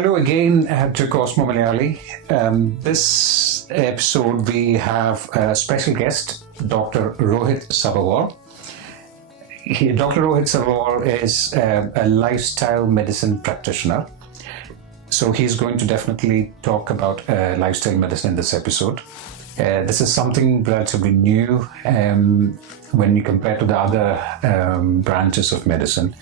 hello again to Cosmo Malayali. This episode we have a special guest, Dr. Rohit Sabharwal. Dr. Rohit Sabharwal is a lifestyle medicine practitioner. So he's going to definitely talk about lifestyle medicine in this episode. This is something relatively new when you compare to the other branches of medicine.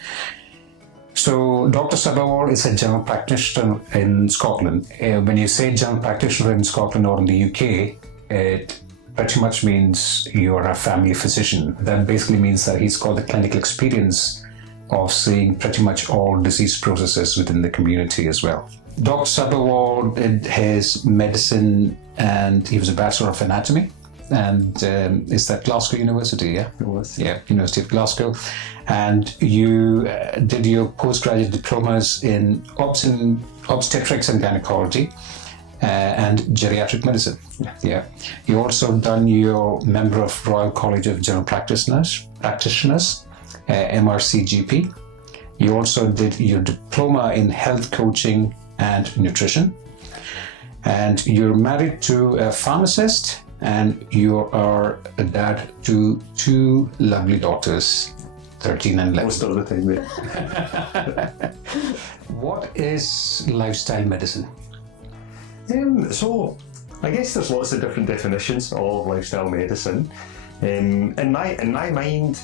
So Dr. Sabharwal is a general practitioner in Scotland. When you say general practitioner in Scotland or in the UK, it pretty much means you're a family physician. That basically means that he's got the clinical experience of seeing pretty much all disease processes within the community as well. Dr. Sabharwal did his medicine and he was a Bachelor of Anatomy. And is that Glasgow University? Yeah, it was. Yeah, University of Glasgow. And you did your postgraduate diplomas in obstetrics and gynecology and geriatric medicine. Yeah. You also done your member of Royal College of General Practitioners, MRCGP. You also did your diploma in health coaching and nutrition. And you're married to a pharmacist. And you are a dad to two lovely daughters, 13 and 11. Most of the time, yeah. What is lifestyle medicine? So, I guess there's lots of different definitions of lifestyle medicine. In my mind,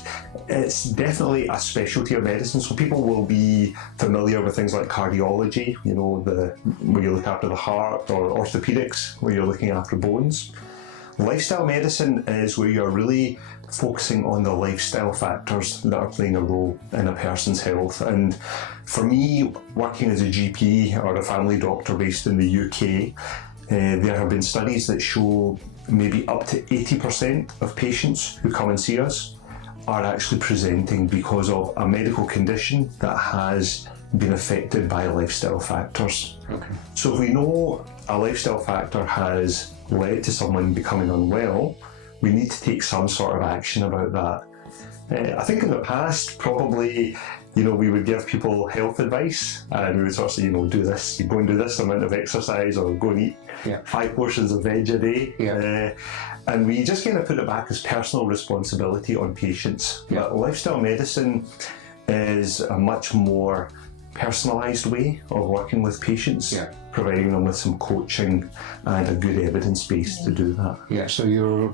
it's definitely a specialty of medicine. So people will be familiar with things like cardiology, where you look after the heart, or orthopedics, where you're looking after bones. Lifestyle medicine is where you're really focusing on the lifestyle factors that are playing a role in a person's health. And for me, working as a GP or a family doctor based in the UK, there have been studies that show maybe up to 80% of patients who come and see us are actually presenting because of a medical condition that has been affected by lifestyle factors. Okay. So if we know a lifestyle factor has led to someone becoming unwell, we need to take some sort of action about that. I think in the past, probably, we would give people health advice and we would sort of say, do this, you go and do this amount of exercise or go and eat 5 portions of veg a day. Yeah. And we just kind of put it back as personal responsibility on patients. Yeah. But lifestyle medicine is a much more personalised way of working with patients, providing them with some coaching and a good evidence base to do that. Yeah, so you're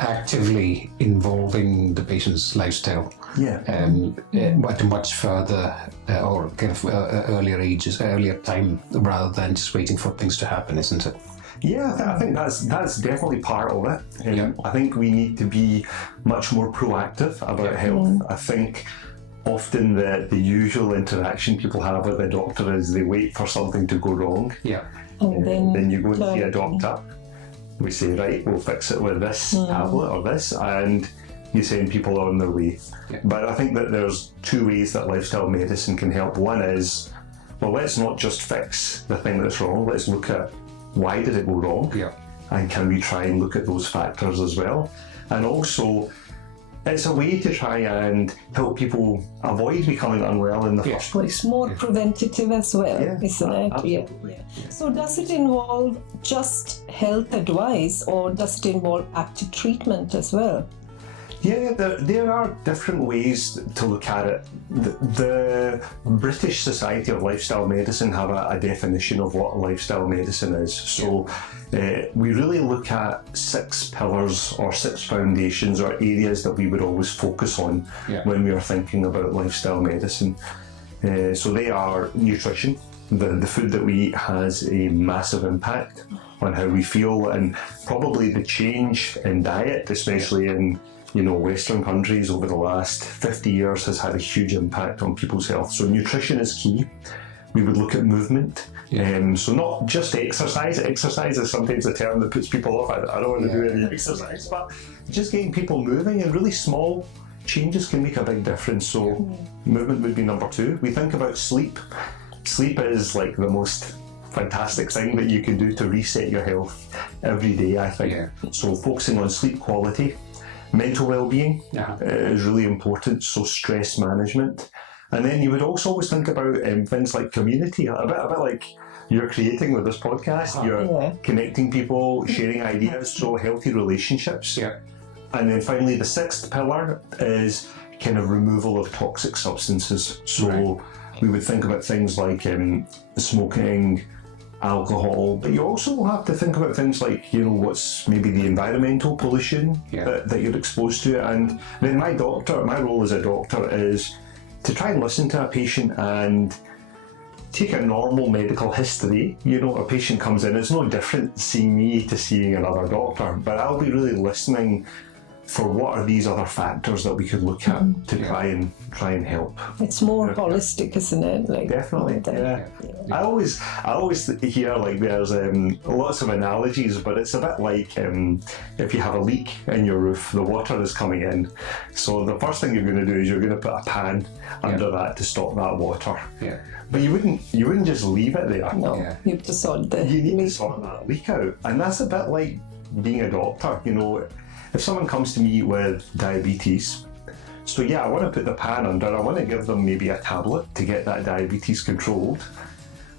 actively involving the patient's lifestyle at a much further or kind of earlier time rather than just waiting for things to happen, isn't it? Yeah, I think that's definitely part of it. I think we need to be much more proactive about health. I think often the usual interaction people have with a doctor is they wait for something to go wrong. Yeah. And then you go and see a doctor. We say, right, we'll fix it with this tablet or this, and you send people on their way. Yeah. But I think that there's 2 ways that lifestyle medicine can help. One is, well, let's not just fix the thing that's wrong, let's look at why did it go wrong, and can we try and look at those factors as well. And also, it's a way to try and help people avoid becoming unwell in the first place. It's more preventative as well, isn't it? Absolutely. Yeah. So does it involve just health advice or does it involve active treatment as well? Yeah, there are different ways to look at it. The British Society of Lifestyle Medicine have a definition of what lifestyle medicine is. So we really look at 6 pillars or 6 foundations or areas that we would always focus on when we are thinking about lifestyle medicine. So they are nutrition. The food that we eat has a massive impact on how we feel, and probably the change in diet, especially in Western countries over the last 50 years has had a huge impact on people's health. So nutrition is key. We would look at movement. So not just exercise. Exercise is sometimes a term that puts people off. I don't want to do any exercise, but just getting people moving, and really small changes can make a big difference. So movement would be number 2. We think about sleep. Sleep is like the most fantastic thing that you can do to reset your health every day, I think. So focusing on sleep quality. Mental well-being is really important, so stress management. And then you would also always think about things like community, a bit like you're creating with this podcast. You're connecting people, sharing ideas, so healthy relationships. Yeah. And then finally, the sixth pillar is kind of removal of toxic substances. So we would think about things like smoking, alcohol, but you also have to think about things like, you know, what's maybe the environmental pollution that you're exposed to. And then my role as a doctor is to try and listen to a patient and take a normal medical history. You know, a patient comes in, it's no different seeing me to seeing another doctor, but I'll be really listening for what are these other factors that we could look at to try and help. It's more holistic, isn't it? Like, definitely, I always hear like there's lots of analogies, but it's a bit like if you have a leak in your roof, the water is coming in. So the first thing you're going to do is you're going to put a pan under that to stop that water. Yeah. But you wouldn't just leave it there. No, you have to sort the You need leak. to sort that leak out, and that's a bit like being a doctor. You know, if someone comes to me with diabetes, so I want to put the pan under, I want to give them maybe a tablet to get that diabetes controlled.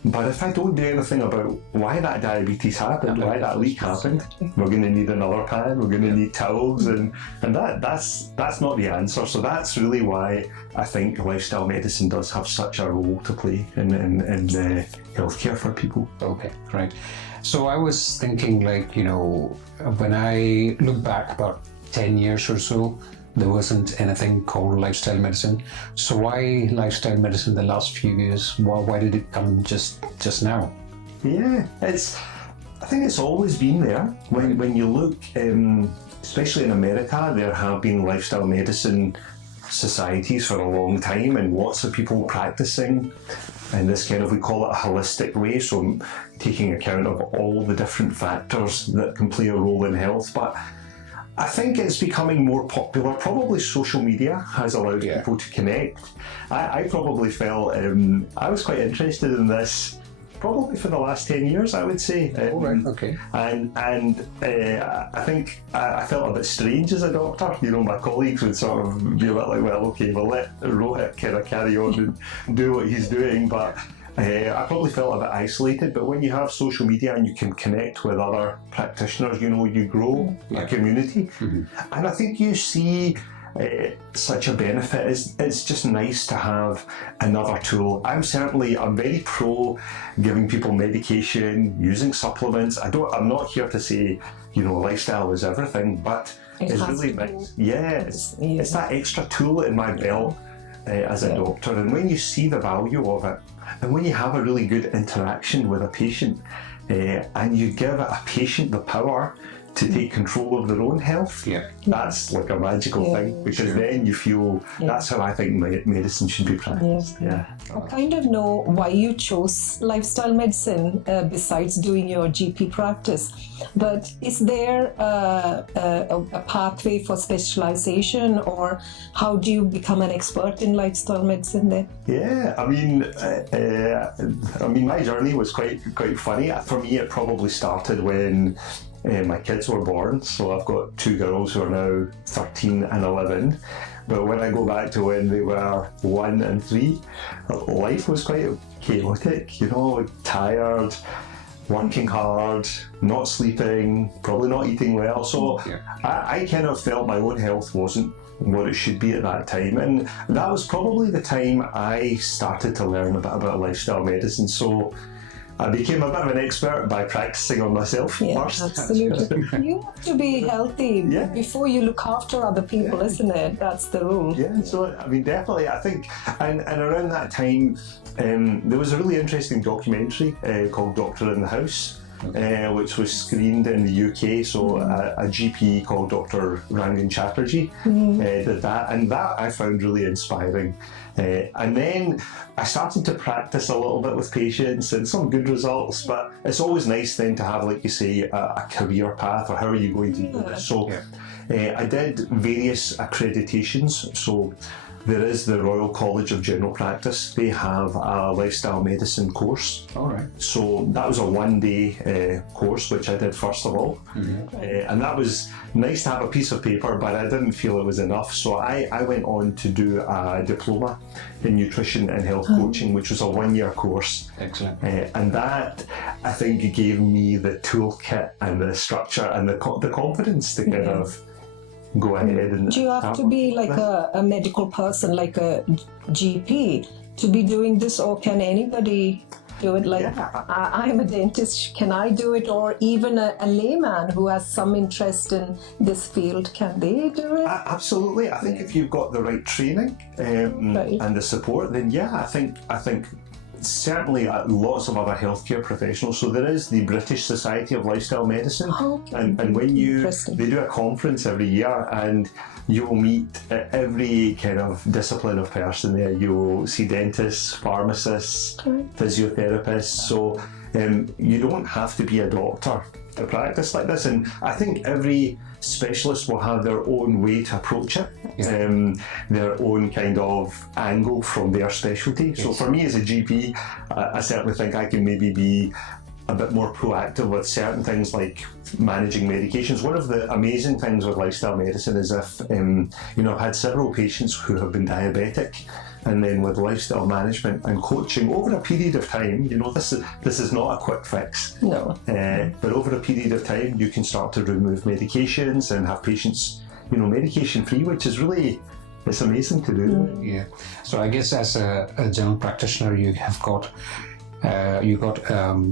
But if I don't do anything about why that diabetes happened, why that leak happened, we're going to need another pan, we're going to need towels, and that's not the answer. So that's really why I think lifestyle medicine does have such a role to play in healthcare for people. Okay, right. So I was thinking, like, you know, when I look back about 10 years or so, there wasn't anything called lifestyle medicine. So why lifestyle medicine the last few years? Why did it come just now? Yeah, I think it's always been there. When you look, especially in America, there have been lifestyle medicine societies for a long time, and lots of people practicing in this kind of, we call it a holistic way, so taking account of all the different factors that can play a role in health. But I think it's becoming more popular. Probably social media has allowed people to connect. I probably felt I was quite interested in this probably for the last 10 years, I would say. Okay. And I think I felt a bit strange as a doctor. You know, my colleagues would sort of be a bit like, well, okay, we'll let Rohit kind of carry on and do what he's doing. But I probably felt a bit isolated. But when you have social media and you can connect with other practitioners, you know, you grow a community. And I think you see such a benefit. It's just nice to have another tool. I'm very pro giving people medication, using supplements. I'm not here to say, you know, lifestyle is everything, but it's really nice. It's that extra tool in my belt as a doctor. And when you see the value of it, and when you have a really good interaction with a patient, and you give a patient the power to take control of their own health, that's like a magical thing, because then you feel that's how I think medicine should be practiced. I kind of know why you chose lifestyle medicine besides doing your GP practice, but is there a pathway for specialization, or how do you become an expert in lifestyle medicine then? I mean, my journey was quite funny. For me, it probably started when my kids were born. So I've got two girls who are now 13 and 11. But when I go back to when they were 1 and 3, life was quite chaotic, you know, tired, working hard, not sleeping, probably not eating well. So I kind of felt my own health wasn't what it should be at that time. And that was probably the time I started to learn a bit about lifestyle medicine. So I became a bit of an expert by practicing on myself first. Absolutely. You have to be healthy before you look after other people, isn't it? That's the rule. So I mean, definitely, I think, and around that time, there was a really interesting documentary called Doctor in the House, which was screened in the UK. So a GP called Dr. Rangan Chatterjee did that, and that I found really inspiring. And then I started to practice a little bit with patients and some good results, but it's always nice then to have, like you say, a career path, or how are you going to do this? So I did various accreditations. So there is the Royal College of General Practice. They have a lifestyle medicine course. All right. So that was a one-day course, which I did first of all. And that was nice to have a piece of paper, but I didn't feel it was enough. So I went on to do a diploma in nutrition and health coaching, which was a one-year course. Excellent. And that, I think, gave me the toolkit and the structure and the confidence to kind of go ahead and... Do you have to be like a medical person, like a GP, to be doing this, or can anybody do it? Like, I'm a dentist, can I do it? Or even a layman who has some interest in this field, can they do it? Absolutely. I think if you've got the right training and the support, then I think certainly lots of other healthcare professionals. So there is the British Society of Lifestyle Medicine, and when they do a conference every year, and you'll meet every kind of discipline of person there. You'll see dentists, pharmacists, physiotherapists. So you don't have to be a doctor to practice like this, and I think every specialist will have their own way to approach it, their own kind of angle from their specialty. So for me as a GP, I certainly think I can maybe be a bit more proactive with certain things like managing medications. One of the amazing things with lifestyle medicine is if, I've had several patients who have been diabetic, and then with lifestyle management and coaching over a period of time, this is not a quick fix. No. But over a period of time, you can start to remove medications and have patients, medication free, which is really, it's amazing to do. Yeah. So I guess as a general practitioner, you have got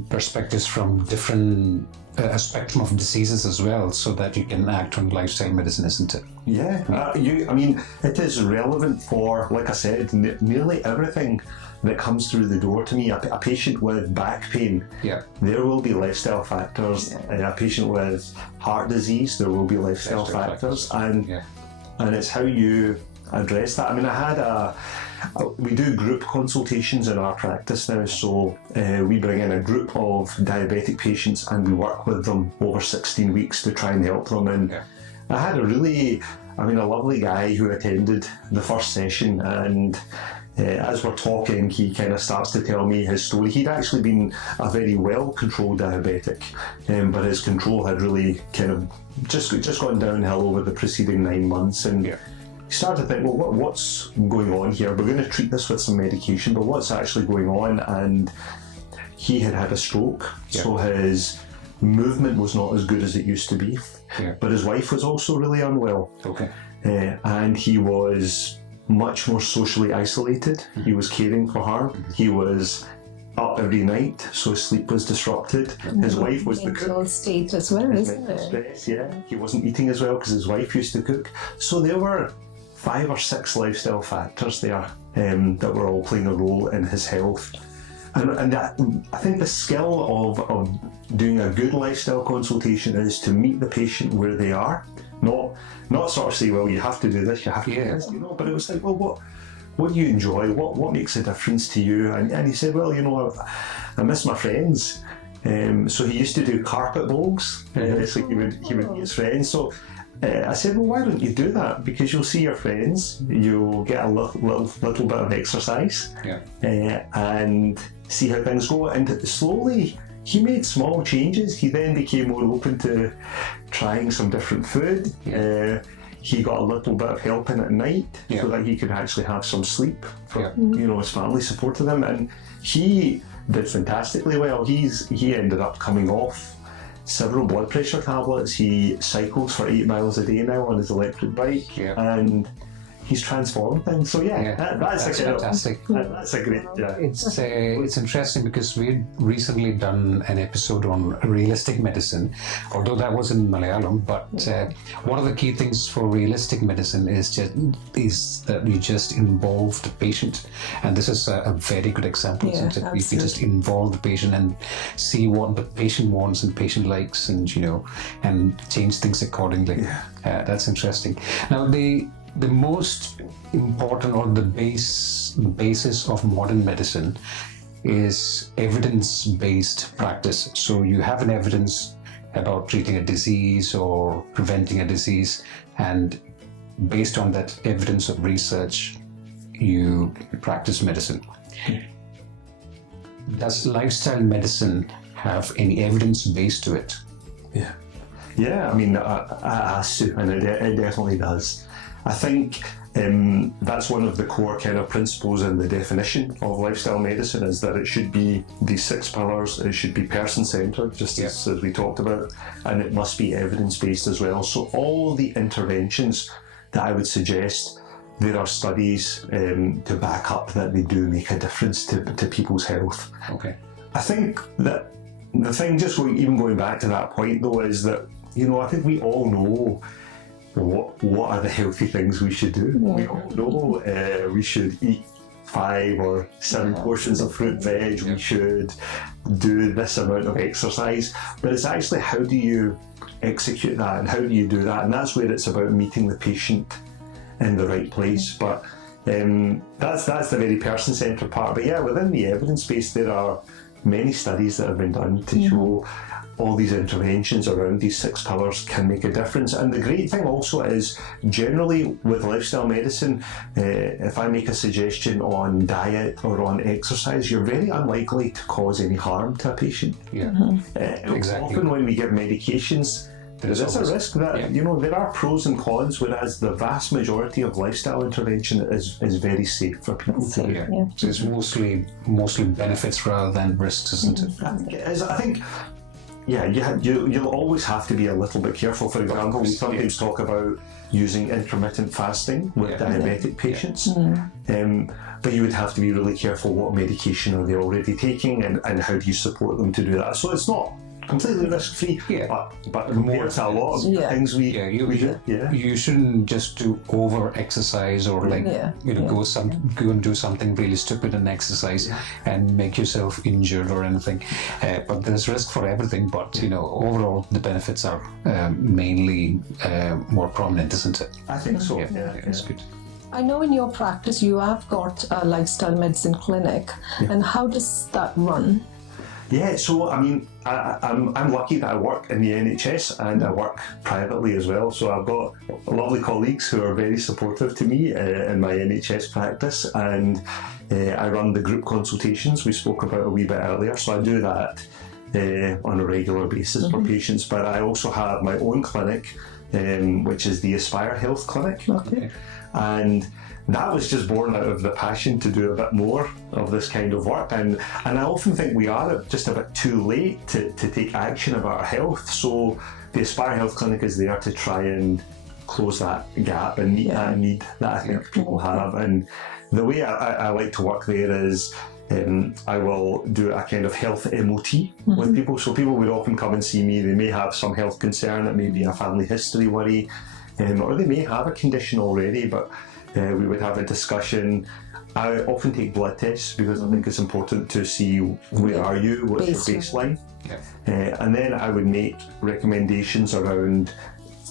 perspectives from different a spectrum of diseases as well, so that you can act on lifestyle medicine, isn't it? Yeah, it is relevant for, like I said, nearly everything that comes through the door to me. A patient with back pain, there will be lifestyle factors. A patient with heart disease, there will be lifestyle factors, and it's how you address that. We do group consultations in our practice now, so we bring in a group of diabetic patients and we work with them over 16 weeks to try and help them. And I had a lovely guy who attended the first session, and as we're talking, he kind of starts to tell me his story. He'd actually been a very well-controlled diabetic, but his control had really kind of just gone downhill over the preceding 9 months, and you start to think, well, what's going on here? We're going to treat this with some medication, but what's actually going on? And he had a stroke, so his movement was not as good as it used to be. But his wife was also really unwell. And he was much more socially isolated. He was caring for her. He was up every night, so his sleep was disrupted. His wife was the cook. Mental state as well, isn't it? Stress, he wasn't eating as well because his wife used to cook. So there were 5 or 6 lifestyle factors there that were all playing a role in his health. And I think the skill of doing a good lifestyle consultation is to meet the patient where they are, not sort of say, well, you have to do this, you have to do this, but it was like, well, what do you enjoy? What makes a difference to you? And he said, well, I miss my friends. So he used to do carpet bowls. So he would meet his friends. So I said, well, why don't you do that? Because you'll see your friends, you'll get a little bit of exercise, and see how things go. And slowly, he made small changes. He then became more open to trying some different food. He got a little bit of help in at night so that he could actually have some sleep. His family supported him, and he did fantastically well. He ended up coming off several blood pressure tablets. He cycles for 8 miles a day now on his electric bike, and he's transformed things. So that's fantastic. That's a great. It's interesting because we'd recently done an episode on realistic medicine, although that was in Malayalam. But one of the key things for realistic medicine is that you just involve the patient, and this is a very good example. Isn't it? If you just involve the patient and see what the patient wants and patient likes, and and change things accordingly. That's interesting. Now the most important, or the basis of modern medicine, is evidence-based practice. So you have an evidence about treating a disease or preventing a disease, and based on that evidence of research, you practice medicine. Does lifestyle medicine have any evidence base to it? Yeah, I mean, it has to, and it definitely does. I think that's one of the core kind of principles in the definition of lifestyle medicine, is that it should be these 6 pillars. It should be person-centred, just as we talked about, and it must be evidence-based as well. So all the interventions that I would suggest, there are studies to back up that they do make a difference to people's health. Okay. I think that the thing, just even going back to that point though, is that, I think we all know what are the healthy things we should do. We all know we should eat 5 or 7 portions of fruit, veg. We should do this amount of exercise. But it's actually, how do you execute that, and how do you do that? And that's where it's about meeting the patient in the right place. But that's the very person-centred part. But yeah, within the evidence base, there are many studies that have been done to show all these interventions around these 6 pillars can make a difference. And the great thing also is, generally with lifestyle medicine, if I make a suggestion on diet or on exercise, you're very unlikely to cause any harm to a patient. Exactly. Often when we give medications, there's a risk that, there are pros and cons, whereas the vast majority of lifestyle intervention is very safe for people to do. So it's mostly benefits rather than risks, isn't it? I think, you'll always have to be a little bit careful. For example, we sometimes talk about using intermittent fasting with diabetic patients. But you would have to be really careful what medication are they already taking, and how do you support them to do that. So it's not completely risk-free, but compared to a lot of things we do. You shouldn't just do over-exercise or go and do something really stupid and exercise and make yourself injured or anything. But there's risk for everything. But overall, the benefits are mainly more prominent, isn't it? I think so. It's good. I know in your practice you have got a lifestyle medicine clinic, and how does that run? Yeah, so I mean, I'm lucky that I work in the NHS and I work privately as well. So I've got lovely colleagues who are very supportive to me in my NHS practice, and I run the group consultations we spoke about a wee bit earlier. So I do that on a regular basis for patients. But I also have my own clinic, which is the Aspire Health Clinic. And that was just born out of the passion to do a bit more of this kind of work, and I often think we are just a bit too late to take action about our health. So the Aspire Health Clinic is there to try and close that gap and meet that need that I think people have. And the way I like to work there is I will do a kind of health MOT with people. So people would often come and see me. They may have some health concern, it may be a family history worry, or they may have a condition already, but we would have a discussion. I often take blood tests because I think it's important to see where are you, what's your baseline. And then I would make recommendations around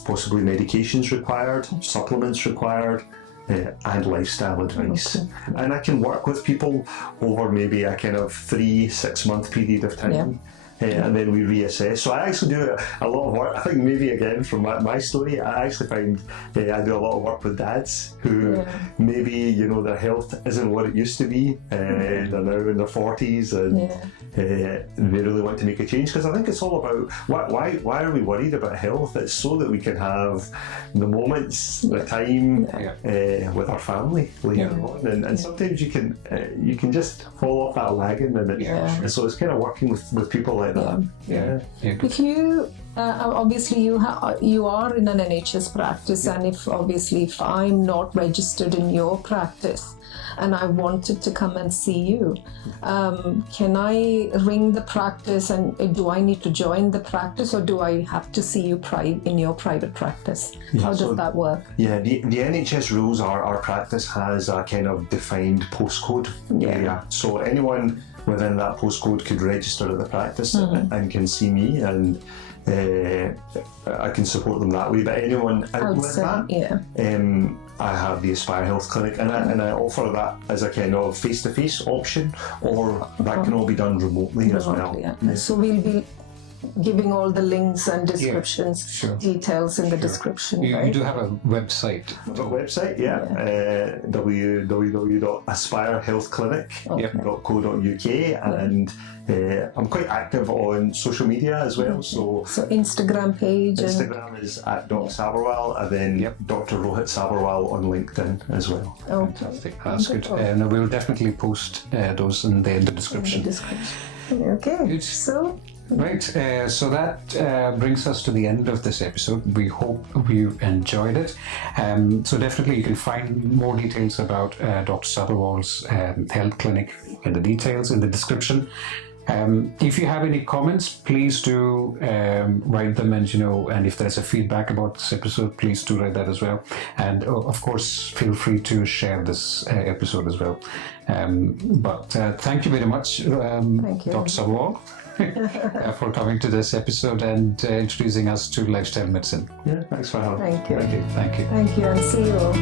possibly medications required, supplements required, and lifestyle advice. And I can work with people over maybe a kind of 3-6 month period of time. And then we reassess. So I actually do a lot of work. I think maybe again from my story, I actually find I do a lot of work with dads who maybe their health isn't what it used to be. They're now in their 40s and they really want to make a change, because I think it's all about why are we worried about health? It's so that we can have the moments, the time with our family later on. And sometimes you can just fall off that wagon, and so it's kind of working with people like that. If you obviously you are in an NHS practice, and if I'm not registered in your practice and I wanted to come and see you, can I ring the practice, and do I need to join the practice, or do I have to see you in your private practice? How does that work? Yeah, the NHS rules are our practice has a kind of defined postcode area. So anyone within that postcode could register at the practice and can see me, and I can support them that way. But anyone outside that, I have the Aspire Health Clinic, and I offer that as a kind of face-to-face option, or that can all be done remotely as well. So we'll be giving all the links and descriptions, sure. details in the description, You right? do have a website. We've got a website, www.aspirehealthclinic.co.uk, and I'm quite active on social media as well. So Instagram page. Instagram is at Dr. Sabharwal, and then Dr. Rohit Sabharwal on LinkedIn as well. Fantastic. That's good. No, we'll definitely post those in the description. Okay. Good. So. Right, so that brings us to the end of this episode. We hope you enjoyed it. So definitely you can find more details about Dr. Sabharwal's health clinic in the details in the description. If you have any comments, please do write them, and if there's a feedback about this episode, please do write that as well. And of course, feel free to share this episode as well. But thank you very much, Dr. Sabharwal. For coming to this episode and introducing us to lifestyle medicine. Yeah, thanks for having me. Thank you. Thank you. Thank you, and see you all.